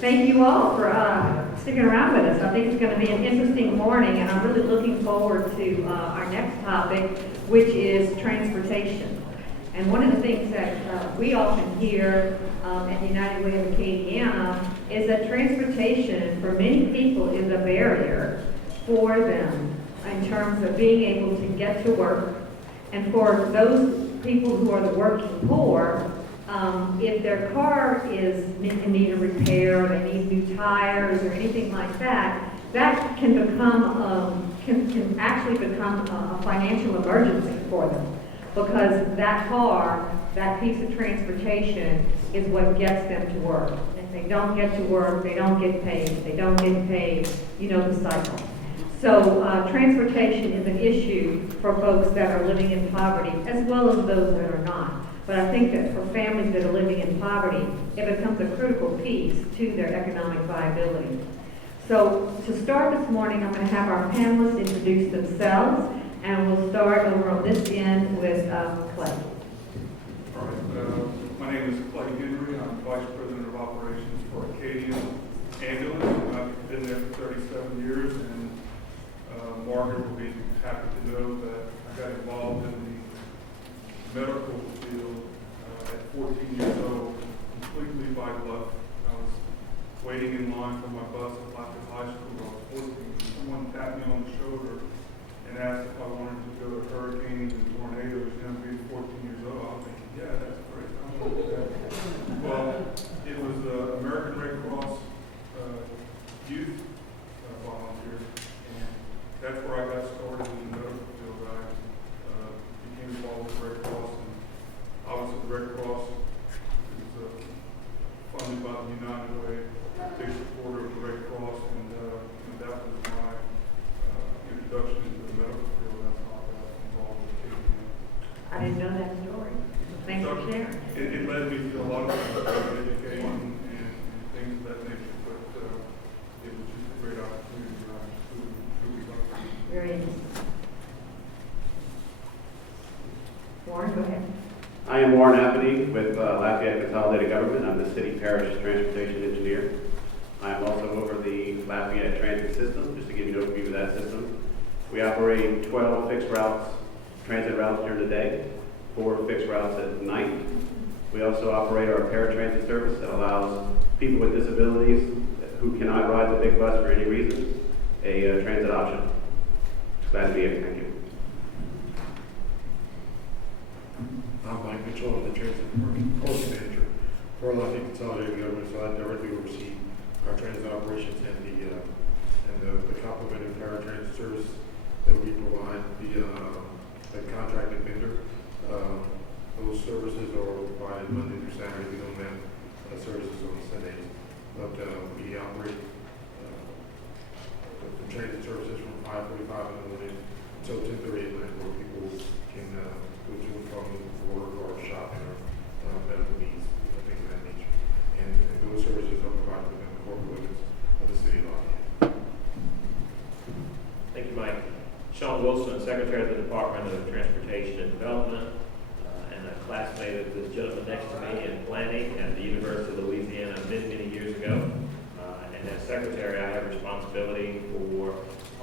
Thank you all for sticking around with us. I think it's going to be an interesting morning, and I'm really looking forward to our next topic, which is transportation. And one of the things that we often hear at United Way of Acadiana is that transportation for many people is a barrier for them in terms of being able to get to work. And for those people who are the working poor, if their car is in need of repair, or they need new tires or anything like that, that can become can actually become a financial emergency for them, because that car, that piece of transportation, is what gets them to work. If they don't get to work, they don't get paid. If they don't get paid, you know the cycle. So transportation is an issue for folks that are living in poverty, as well as those that are not. But I think that for families that are living in poverty, it becomes a critical piece to their economic viability. So to start this morning, I'm going to have our panelists introduce themselves, and we'll start over on this end with Clay. All right. My name is Clay Henry. I'm Vice President of Operations for Acadia Ambulance. I've been there for 37 years, and Margaret will be happy to know that I got involved in the medical field at 14 years old, completely by luck. I was waiting in line for my bus at Lafayette High School. I was 14. Someone tapped me on the shoulder and asked if I wanted to go to hurricanes and tornadoes. You know, being 14 years old, I was thinking, yeah, that's great. I want to do that. Well, it was the American Red Cross youth volunteer, and that's where I got started in the medical field. I became involved with the Red Cross, and obviously the Red Cross is funded by the United Way, big supporter of the Red Cross, and that was my introduction into the medical field. That's how I got involved with the KDM. I didn't know that story. Thanks for sharing. It led me to a lot of education and things of that nature, but it was just a great opportunity to be lucky. Very interesting. Warren, go ahead. I am Warren Appedy with Lafayette Consolidated Government. I'm the City Parish Transportation Engineer. I am also over the Lafayette Transit System, just to give you an overview of that system. We operate 12 fixed routes, transit routes during the day, 4 fixed routes at night. We also operate our paratransit service that allows people with disabilities who cannot ride the big bus for any reason a transit option. Glad to be here. Thank you. I'm Mike Mitchell, I'm the Transit Policy Manager for Lafayette Consolidated Government, so I directly oversee our transit operations and the complementary paratransit service that we provide via a contracted vendor. Those services are provided Monday through Saturday. We don't have services on Sundays, but we operate the transit services from 5:45 in the morning until 10:30 at night, where people can go to and from work or shopping or medical needs, things of that nature. And those services are provided within the core limits of the city of Lafayette. Thank you, Mike. Sean Wilson, Secretary of the Department of Transportation and Development, and a classmate of this gentleman next to me in planning at the University of Louisiana many years ago. And as Secretary, I have responsibility for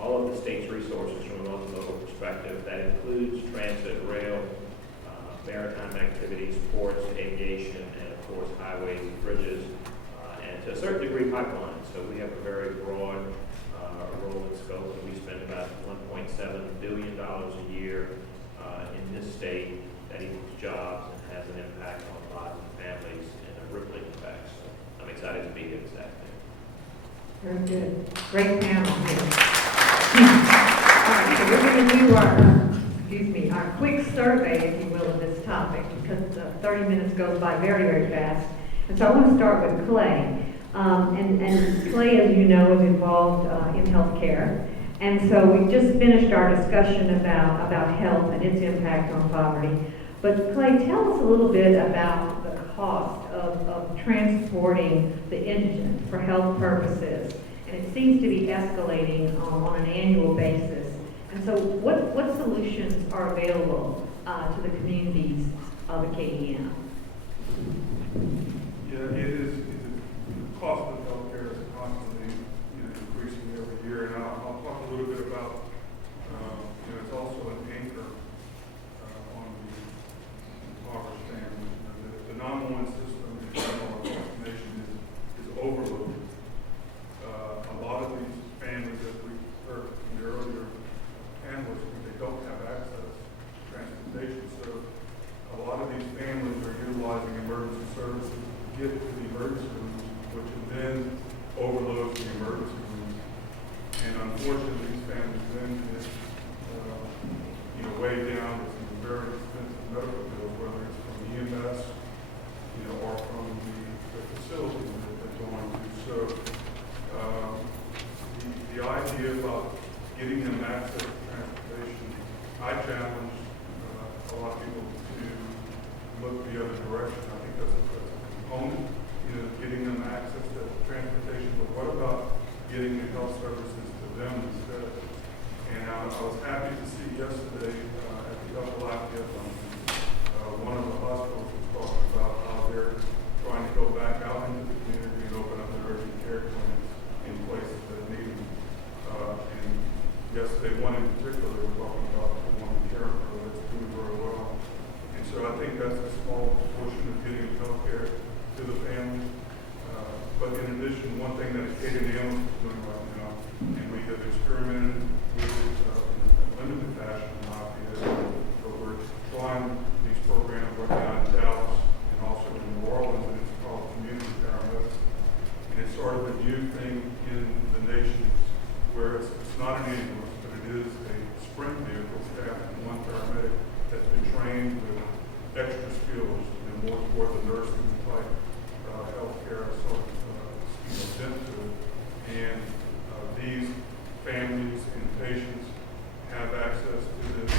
all of the state's resources from a multimodal perspective. That includes transit, rail, maritime activities, ports, aviation, and of course highways and bridges, and to a certain degree pipelines. So we have a very broad role and scope, and we spend about $1.7 billion a year in this state. That equals jobs and has an impact on lives and families and a rippling effect. So I'm excited to be here this afternoon. Very good. Great panel here. All right, so we're going to do our quick survey, if you will, of this topic, because 30 minutes goes by very fast. And so I want to start with Clay. And Clay, as you know, is involved in healthcare. And so we've just finished our discussion about health and its impact on poverty. But Clay, tell us a little bit about the cost of transporting the indigent for health purposes. And it seems to be escalating on an annual basis. And so what solutions are available to the communities of Acadiana? Yeah, it is the cost of healthcare getting them access to transportation. I challenge a lot of people to look the other direction. I think that's a component, getting them access to transportation, but what about getting the health services to them instead? And I was happy to see yesterday at the Lafayette one of the hospitals was talking about how they're trying to go back out into the community and open up the urgent care clinics in places that need them. And yesterday, one in particular, they were talking about the one in Carencro that's doing very well. And so I think that's a small portion of getting health care to the families. But in addition, one thing that Acadian Ambulance is doing right now, and we have experimented with it in a limited fashion in Lafayette, but we're trying these programs right now in Dallas and also in New Orleans, and it's called community paramedicine. And it's sort of a new thing in the nation where it's not an ambulance, but it is a sprint vehicle staffed with one paramedic that's been trained with extra skills and more toward the nursing type healthcare sort of bent to it. And these families and patients have access to this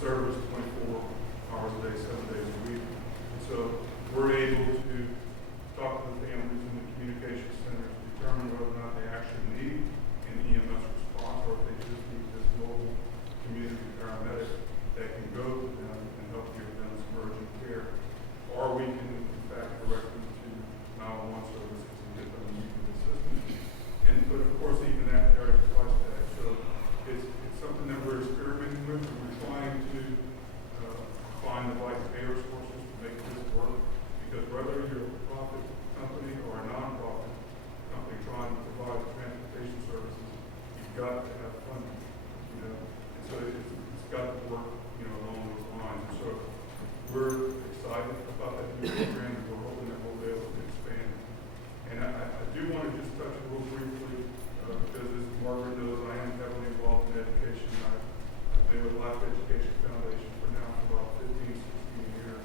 service 24 hours a day, 7 days a week. And so we're able to talk to the families in the communication centers to determine whether or not they actually need an EMS response or if they just need this mobile community paramedic that can go to them and help give them some urgent care. Or we can, in fact, direct them to 911 services and get them immediate assistance. And but of course, even that carries a price tag. So it's something that we're experimenting with, and we're trying to find the right payer sources to make this work. Because whether you're a profit company or a non-profit company trying to provide transportation services, you've got to have funding. And so it's got to work, along those lines. And so we're excited about that new program, and we're hoping that we'll be able to expand. And I do want to just touch a little briefly, because as Margaret knows, I am heavily involved in education. I've been with Life Education Foundation for now for about 15, 16 years.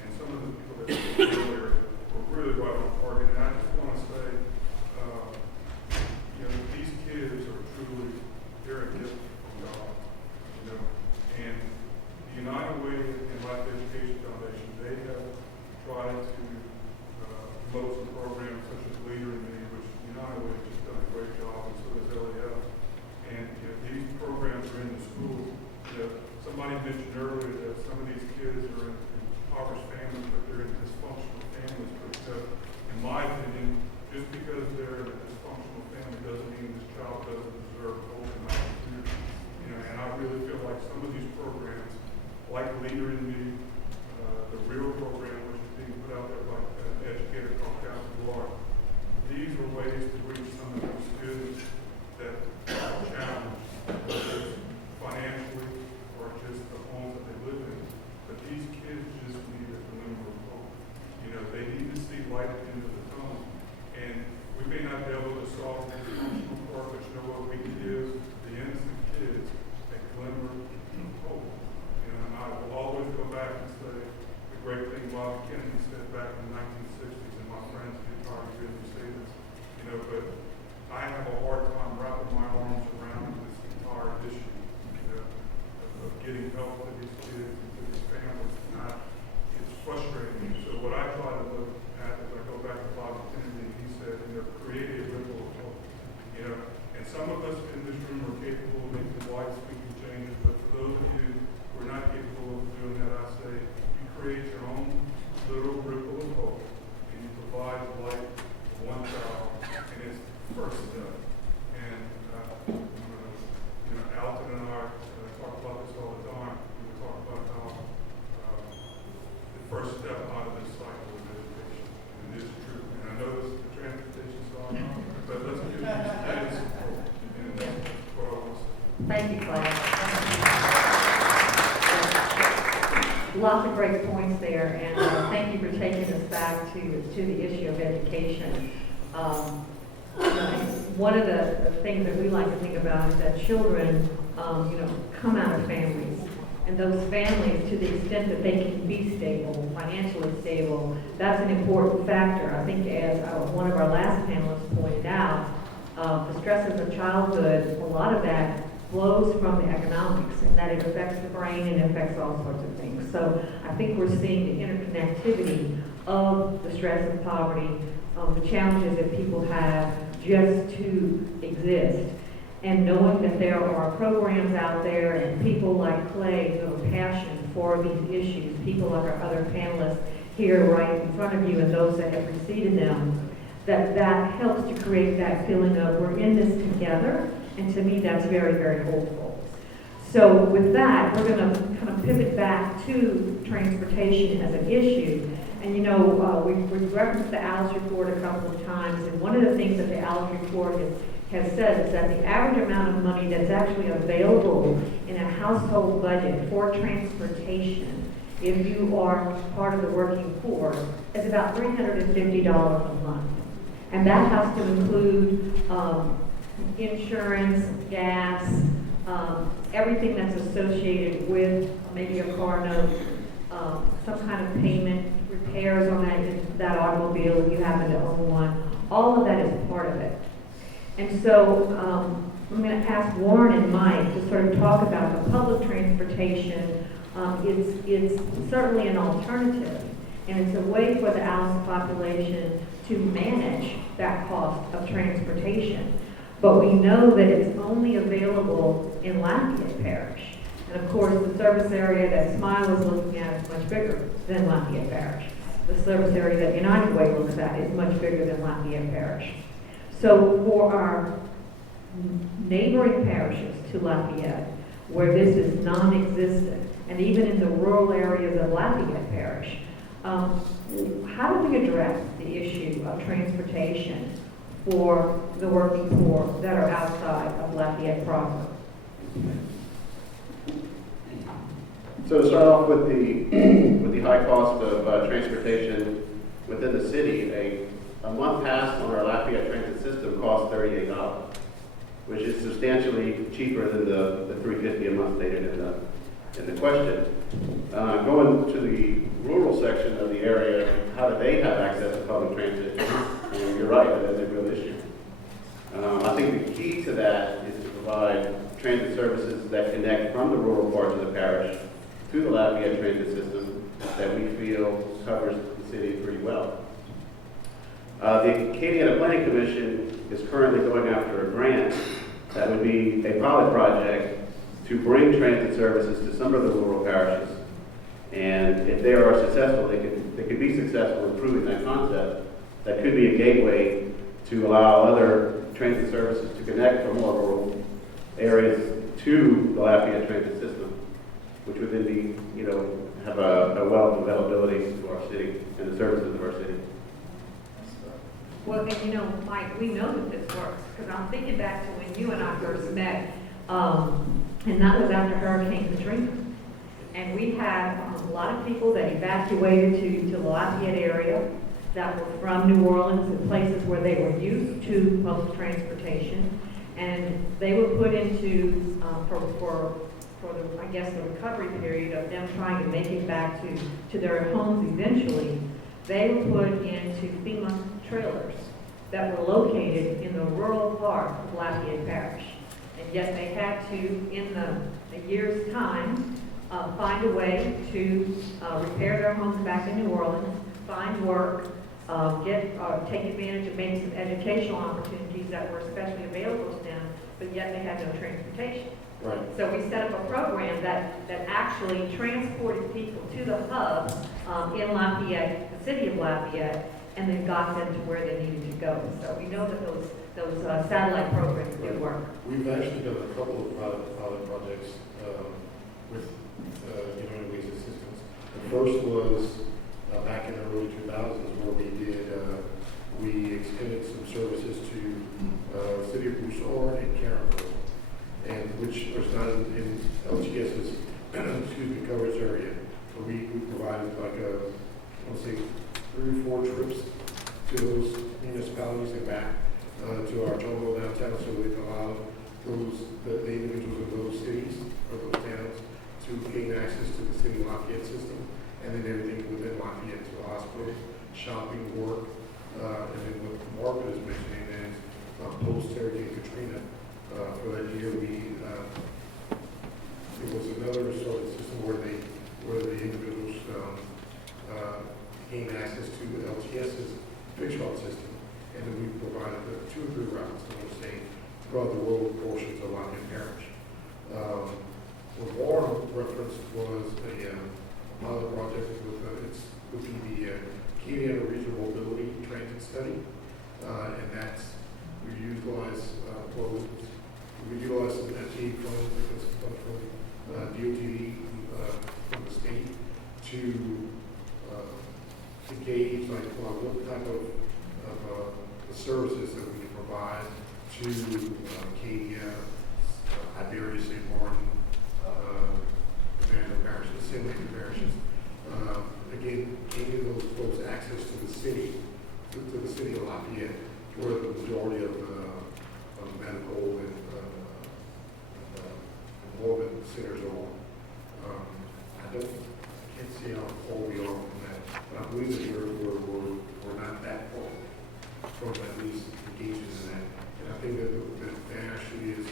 And some of the people that spoke earlier were really right on target. And I just want to say, these kids are truly, they're a gift from God. And the United Way and Life Education Foundation, they have tried to promote some programs such as Leader in Me, which United Way has just done a great job, and so does LUS. And these programs are in the schools. Somebody mentioned earlier that some of these kids are in impoverished families, but they're in dysfunctional families. But in my opinion, just because they're in a dysfunctional family doesn't mean this child doesn't deserve hope and opportunity. And I really feel like some of these programs, like Leader in Me, the REAL program, which is being put out there by an educator called Captain Laura, these are ways to reach some of those students that are challenged, whether it's financially or just the homes that they live in. But these kids just need a glimmer of hope. They need to see light at the end of the tunnel. And we may not be able to solve the functional part, but what we can give the innocent kids a glimmer of hope. And I will always go back and say the great thing Bob Kennedy said back in the 1960s, and my friends get tired of hearing me say this, but I have a hard time wrapping my arms around this entire issue, of getting help to these kids and to these families. It's frustrating. So what I try to look at is I go back to Bob Kennedy, and he said, create a ripple of hope. And some of us in this room are capable of making wide sweeping changes, but for those of you who are not capable of doing that, I say you create your own little ripple of hope, and you provide the light for one child, and it's the first step. And Alton and I talk about this all the time. We talk about how the first step out of this cycle is education, and it is true. And I know this is the transportation side, but let's give these kids hope, and that's what I want to say. Thank you, Clay. Lots of great points there, and thank you for taking us back to the issue of education. One of the things that we like to think about is that children, come out of families, and those families, to the extent that they can be stable, financially stable, that's an important factor. I think as one of our last panelists pointed out, the stresses of childhood, a lot of that flows from the economics, and that it affects the brain and it affects all sorts of things. So I think we're seeing the interconnectivity of the stress of poverty, the challenges that people have just to exist, and knowing that there are programs out there and people like Clay who have a passion for these issues, people like our other panelists here right in front of you and those that have preceded them, that helps to create that feeling of we're in this together, and to me that's very, very hopeful. So with that, we're going to kind of pivot back to transportation as an issue. And you know, we've referenced the ALS report a couple of times, and one of the things that the ALS report has said is that the average amount of money that's actually available in a household budget for transportation, if you are part of the working poor, is about $350 a month. And that has to include insurance, gas, everything that's associated with maybe a car note, some kind of payment, repairs on that automobile if you happen to own one. All of that is part of it. And so I'm going to ask Warren and Mike to sort of talk about the public transportation. It's certainly an alternative, and it's a way for the ALS population to manage that cost of transportation. But we know that it's only available in Lafayette Parish. And of course, the service area that Smile is looking at is much bigger than Lafayette Parish. The service area that United Way looks at is much bigger than Lafayette Parish. So for our neighboring parishes to Lafayette, where this is non-existent, and even in the rural areas of Lafayette Parish, how do we address the issue of transportation for the working poor that are outside of Lafayette proper? So to start off with the high cost of transportation within the city, a month pass on our Lafayette transit system costs $38, which is substantially cheaper than the $350 a month stated in the question. Going to the rural section of the area, how do they have access to public transit? And you're right, that is a real issue. I think the key to that is to provide transit services that connect from the rural parts of the parish to the Lafayette transit system that we feel covers the city pretty well. The Acadiana Planning Commission is currently going after a grant that would be a pilot project to bring transit services to some of the rural parishes. And if they are successful, they could be successful in proving that concept. That could be a gateway to allow other transit services to connect from more rural areas to the Lafayette transit system, which would then be, have a wealth of availability to our city and the services of our city. Well, and Mike, we know that this works, because I'm thinking back to when you and I first met, and that was after Hurricane Katrina. And we had a lot of people that evacuated to the Lafayette area that were from New Orleans and places where they were used to public transportation. And they were put into, for the, I guess, the recovery period of them trying to make it back to their homes eventually, they were put into FEMA trailers that were located in the rural part of Lafayette Parish. And yet they had to, in a year's time, find a way to repair their homes back in New Orleans, find work, take advantage of maybe some educational opportunities that were especially available to them, but yet they had no transportation. Right. So we set up a program that actually transported people to the hub in Lafayette, the city of Lafayette, and then got them to where they needed to go. So we know that those satellite programs do work. We've actually done a couple of pilot projects with United Way's assistance. The first was back in the early 2000s where we extended some services to City of Broussard and Carenville, and which was not in LGS's coverage area. So we provided like I want to say 3 or 4 trips to those municipalities and back to our terminal downtown, so we can allow the individuals of those cities or those towns to gain access to the city Lafayette system, and then everything within Lafayette, to the hospital, shopping, work, and then what Margaret is mentioning is post-Hurricane Katrina. For that year, it was another sort of system where the individuals gained access to LTS's fixed route system, and then we provided the 2 or 3 routes that were staying throughout the rural portions of Lafayette Parish. What Warren referenced was a pilot project would be the Acadiana Regional Mobility Transit Study, and that's we utilize some FTA funds because it comes from DOT from the state to gauge what type of services that we can provide to Acadia, Iberia, St. Martin, Vandal parishes, the same parishes. Again, gaining those folks access to the city of Lafayette, where the majority of medical and enrollment centers are. I can't see how far we are from that, but I believe that we're not that far from at least engaging in that. And I think that there actually is,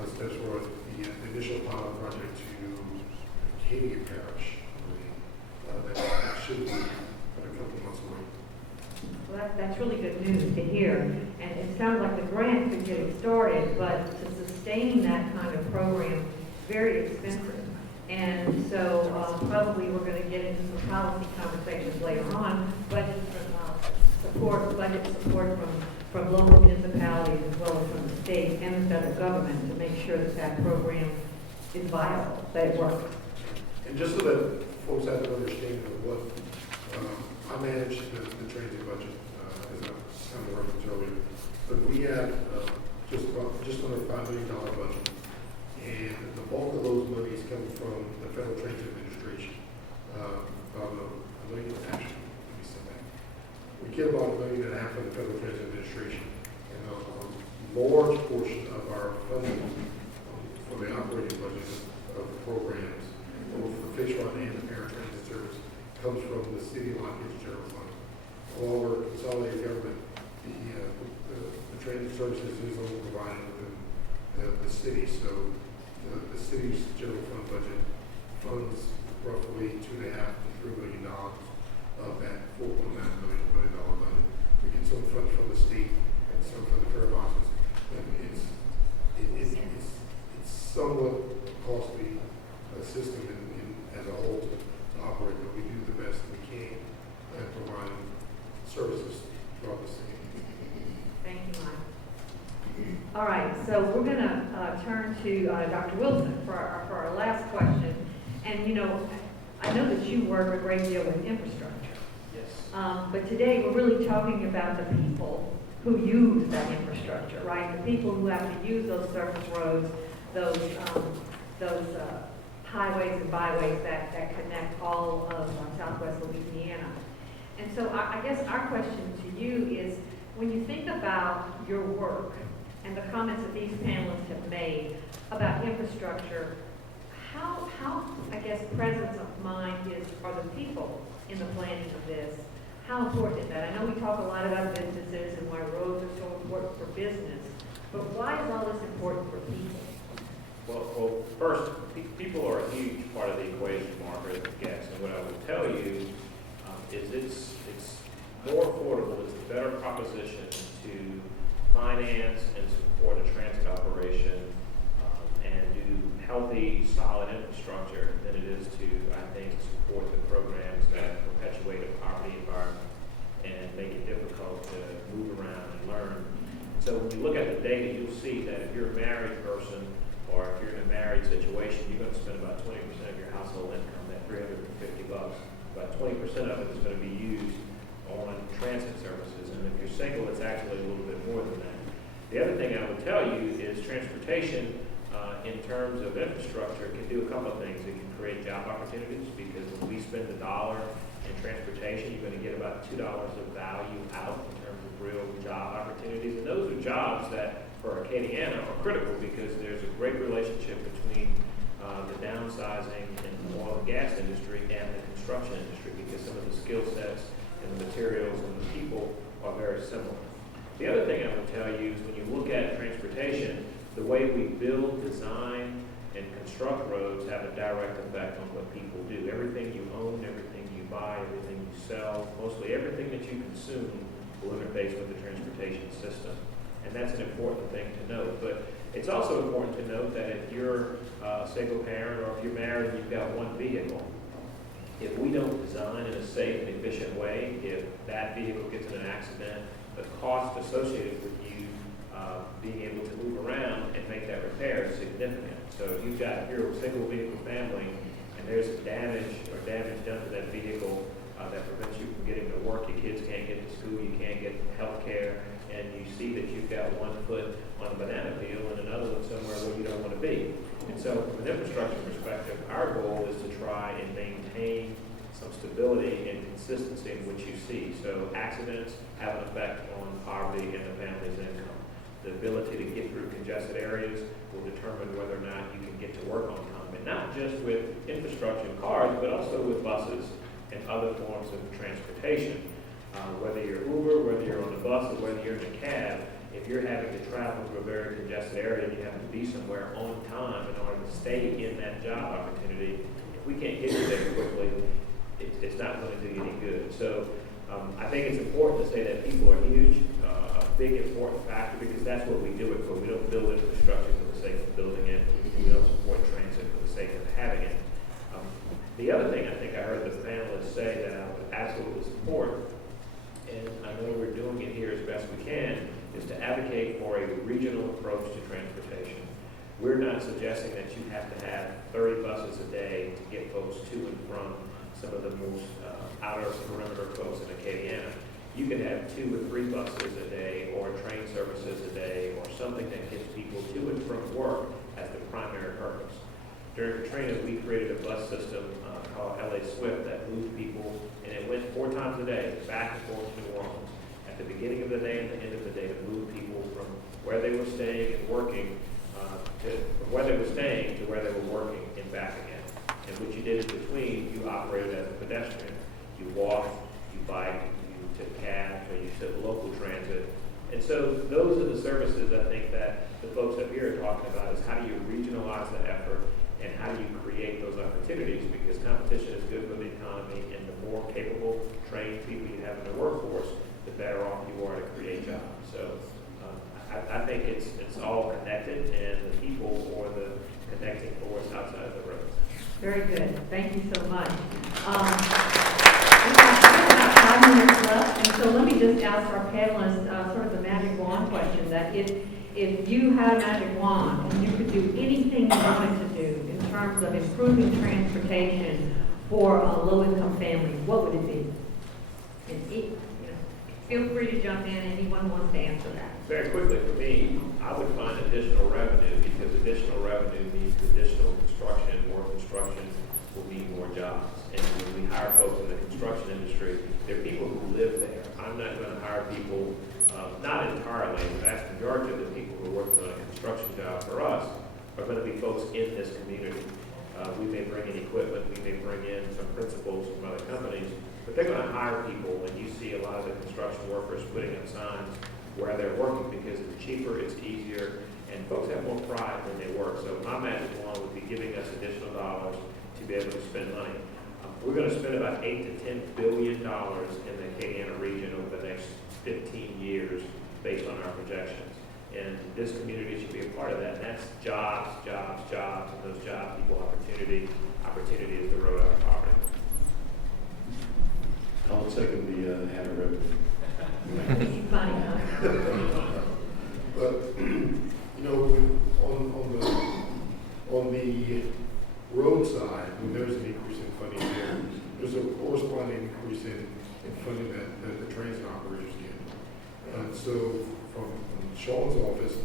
as for the initial pilot project to Acadia Parish, that should be a couple months away. Well, that's really good news to hear. And it sounds like the grant's been getting started, but to sustain that kind of program is very expensive. And so probably we're going to get into some policy conversations later on, budget support from local municipalities as well as from the state and the federal government to make sure that that program is viable, that it works. And just so that folks have an understanding of what I manage the transit budget, as I kind of referenced earlier, but we have just under $5 million budget, and the bulk of those monies come from the Federal Transit Administration. About $1 million, actually, let me say that. We get about $1.5 million from the Federal Transit Administration, and a large portion of our funding for the operating budget of the programs, both for Fish Run and the Paratransit Service, comes from the City of Lafayette General Fund. All our consolidated government, the transit services is only provided within the city, so the city's general fund budget funds roughly $2.5 to $3 million of that $4.9 million budget. We get some funds from the state and some from the fare boxes. It's somewhat costly system as a whole to operate, but we do the best we can at providing services throughout the city. Thank you, Mike. All right, so we're going to turn to Dr. Wilson for our last question. And, you know, I know that you work a great deal with infrastructure. Yes. But today we're really talking about the people who use that infrastructure, right? The people who have to use those surface roads, those highways and byways that connect all of Southwest Louisiana. And so I guess our question to you is, when you think about your work and the comments that these panelists have made about infrastructure, how I guess, presence of mind are the people in the planning of this? How important is that? I know we talk a lot about businesses and why roads are so important for business, but why is all this important for people? Well, first, people are a huge part of the equation, Margaret, I guess. And what I would tell you is it's more affordable, it's a better proposition to finance and support a transit operation and do healthy, solid infrastructure than it is to, I think, support the programs that perpetuate a poverty environment and make it difficult to move around and learn. So when you look at the data, you'll see that if you're a married person or if you're in a married situation, you're going to spend about 20% of your household income, that $350. About 20% of it is going to be used on transit services. And if you're single, it's actually a little bit more than that. The other thing I would tell you is transportation in terms of infrastructure can do a couple of things. It can create job opportunities because when we spend $1 in transportation, you're going to get about $2 of value out in terms of real job opportunities. And those are jobs that for Acadiana are critical because there's a great relationship between the downsizing in the oil and gas industry and the construction industry because some of the skill sets and the materials and the people are very similar. The other thing I would tell you is when you look at transportation, the way we build, design, and construct roads have a direct effect on what people do. Everything you own, everything you buy, everything you sell, mostly everything that you consume will interface with the transportation system. And that's an important thing to note. But it's also important to note that if you're a single parent or if you're married and you've got one vehicle, if we don't design in a safe and efficient way, if that vehicle gets in an accident, the cost associated with you being able to move around and make that repair is significant. So if if you're a single vehicle family and there's damage done to that vehicle that prevents you from getting to work, your kids can't get to school, you can't get health care, and you see that you've got one foot on a banana peel and another one somewhere where you don't want to be. And so from an infrastructure perspective, our goal is to try and maintain some stability and consistency in what you see. So accidents have an effect on poverty and the family's income. The ability to get through congested areas will determine whether or not you can get to work on time. And not just with infrastructure and cars, but also with buses and other forms of transportation. Whether you're Uber, whether you're on a bus, or whether you're in a cab, if you're having to travel through a very congested area and you have to be somewhere on time in order to stay in that job opportunity, if we can't get you there quickly, it's not going to do you any good. So I think it's important to say that people are huge, a big important factor, because that's what we do it for. We don't build infrastructure for the sake of building it. We don't support transit for the sake of having it. The other thing I think I heard the panelists say that I would absolutely support, and I know we're doing it here as best we can, is to advocate for a regional approach to transportation. We're not suggesting that you have to have 30 buses a day to get folks to and from some of the most outer perimeter folks in Acadiana. You could have 2 or 3 buses a day, or train services a day, or something that gets people to and from work as the primary purpose. During Katrina, we created a bus system called LA Swift that moved people, and it went 4 times a day, back and forth to New Orleans, at the beginning of the day and the end of the day, to move people from where they were staying and working, from where they were staying to where they were working and back again. And what you did in between, you operated as a pedestrian. You walked, you biked, you took cabs, or you took local transit. And so those are the services I think that the folks up here are talking about, is how do you regionalize the effort and how do you create those opportunities, because competition is good for the economy, and the more capable, trained people you have in the workforce, the better off you are to create jobs. So I think it's all connected, and the people or the connecting force outside of the roads. Very good. Thank you so much. We have about 5 minutes left, and so let me just ask our panelists sort of the magic wand question, that if you had a magic wand and you could do anything you wanted to do in terms of improving transportation for low-income families, what would it be? And feel free to jump in. Anyone wants to answer that. Very quickly, for me, I would find additional revenue, because additional revenue means additional construction. More construction will mean more jobs. And when we hire folks in the construction industry, they're people who live there. I'm not going to hire people, not entirely, the vast majority of the people who are working on a construction job for us are going to be folks in this community. We may bring in equipment, we may bring in some principals from other companies, but they're going to hire people, and you see a lot of the construction workers putting up signs where they're working because it's cheaper, it's easier, and folks have more pride when they work. So my magic wand would be giving us additional dollars to be able to spend money. We're going to spend about $8 to $10 billion in the Acadiana region over the next 15 years based on our projections. And this community should be a part of that. And that's jobs, jobs, jobs, and those jobs equal opportunity. Opportunity is the road out of poverty. I'll second the Hannah revenue. It's funny, huh? But on the road side, when there's an increase in funding there, there's a corresponding increase in funding that the transit operators get. So from Sean's office,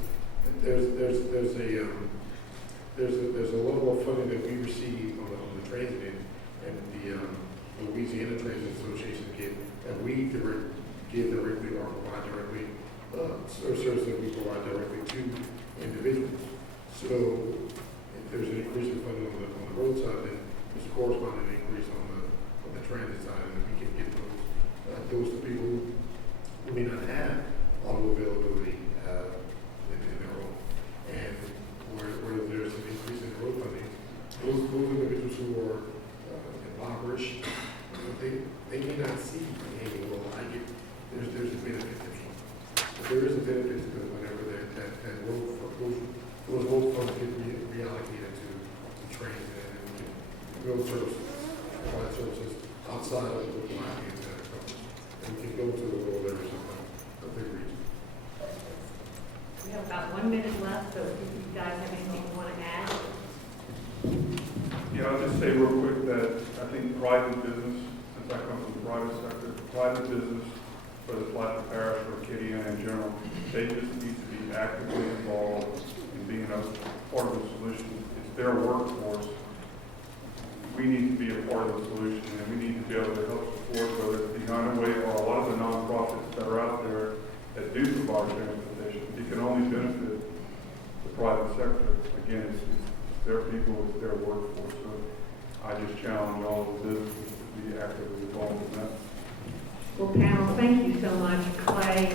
there's a level of funding that we receive on the transit end, and the Louisiana Transit Association that we give directly or provide directly, services that we provide directly to individuals. So if there's an increase in funding on the road side, then there's a corresponding increase on the transit side, and we can get those to people who may not have auto availability in their home. And where there's an increase in road funding, those individuals who are impoverished, they may not see, hey, well, there's a benefit to me. But there is a benefit to them whenever that those road funds get reallocated to trains and build services, provide services outside of the line and we can go to the rural areas of the region. We have about 1 minute left, so if you guys have anything you want to add? Yeah, I'll just say real quick that I think private business, since I come from the private sector, private business for the Lafayette Parish or Acadiana in general, they just need to be actively involved in being a part of the solution. It's their workforce. We need to be a part of the solution, and we need to be able to help support, whether it's the Way or a lot of the nonprofits that are out there that do provide transportation. It can only benefit the private sector. Again, it's their people, it's their workforce. So I just challenge all of the businesses to be actively involved in that. Well, panel, thank you so much, Clay,